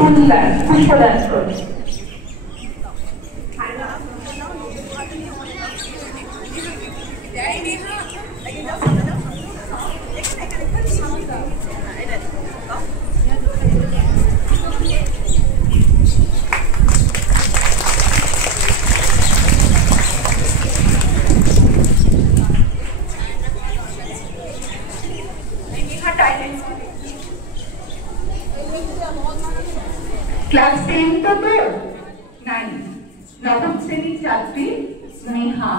ফুলদান পুষ্পদান করবে। ক্লাস 10 তো তোর 9 নবম শ্রেণীর ছাত্রী স্নেহা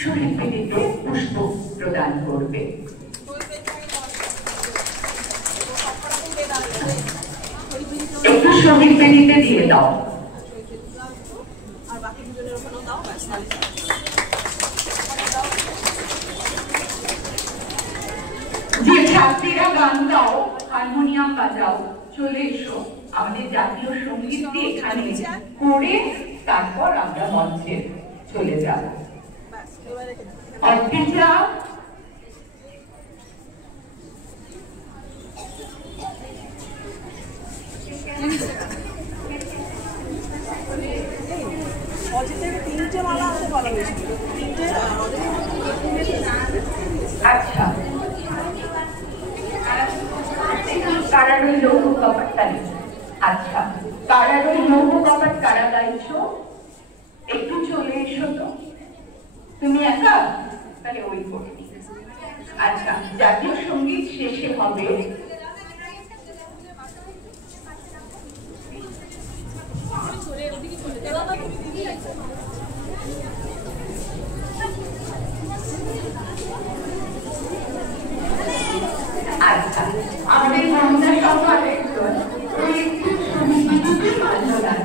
শহীদ বেদিতে পুষ্প প্রদান করবে। একটু শহীদ বেদিতে দিয়ে দাও। যে ছাত্রীরা গান গাও, হারমোনিয়াম বাজাও, চলে এসো। আমাদের জাতীয় সঙ্গীতটি এখানে করে তারপর আমরা মঞ্চে চলে যাব। অর্পিতা আচ্ছা কারার ওই লৌহ কপাটটা আচ্ছা কারার ওই লৌহ কপাট কারা গাইছো একটু চলে এসো তো। তুমি একা তাহলে ওই করো। আচ্ছা জাতীয় সঙ্গীত শেষে হবে আচ্ছা আমাদের মমতা সরকার একজন ওই একটু সঙ্গীত আন্দোলন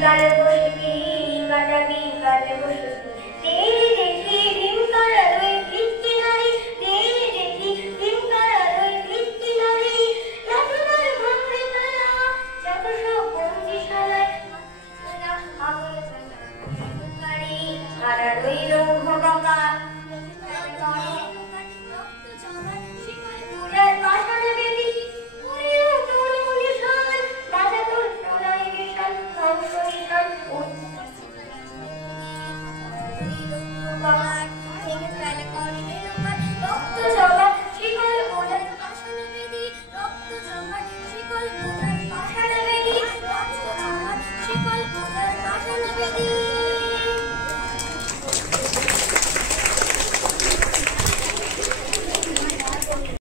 Galle Boshiki, Gata Bi, Galle Boshiki, Teri Deshi, Rimkar কারা রইল